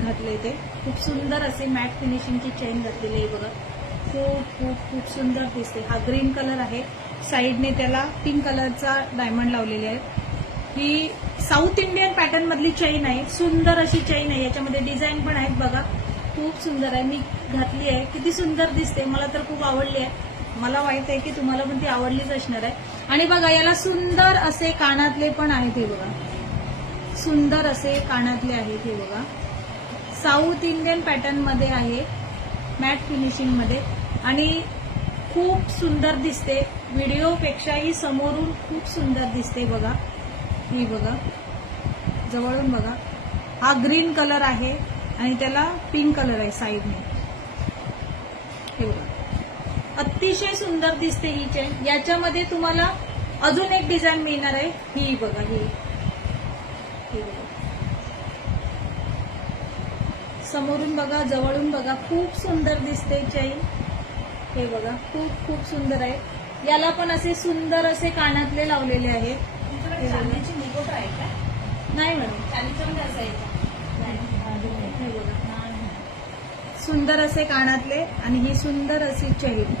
घातले ते खूप सुंदर असे मॅट फिनिशिंगची चेन घातलेली आहे बघा. खूप खूप खूप सुंदर दिसते. हा ग्रीन कलर आहे, साईडने त्याला पिंक कलरचा डायमंड लावलेले आहे. ही साऊथ इंडियन पॅटर्न मधली चेन आहे. सुंदर अशी चेन आहे. याच्यामध्ये डिझाईन पण आहेत बघा. खूप सुंदर आहे. मी घातली आहे, किती सुंदर दिसते. मला तर खूप आवडली आहे. मला माहित आहे की तुम्हाला पण ती आवडलीच असणार आहे. आणि बघा याला सुंदर असे कानातले पण आहेत. हे बघा सुंदर असे कानातले आहेत. हे बघा साऊथ इंडियन पॅटर्न मध्ये आहे, मॅट फिनिशिंग मध्ये आणि खूप सुंदर दिसते. व्हिडिओपेक्षाही समोरून खूप सुंदर दिसते बघा. ही बघा जवळून बघा. हा ग्रीन कलर आहे आणि त्याला पिंक कलर आहे साईडने. हे बघा अतिशय सुंदर दिसते ही चेन. याच्यामध्ये तुम्हाला अजून एक डिझाईन मिळणार आहे. ही बघा ही बघा समोरून बघा, जवळून बघा. खूप सुंदर दिसते चेन. हे बघा खूप खूप सुंदर आहे. याला पण असे सुंदर असे कानातले लावलेले आहेत. चांदण्याची मुकुट आहे का? नाही मॅडम, चांदीचं असायचं. हे बघा सुंदर असे कानातले आणि ही सुंदर अशी चेन.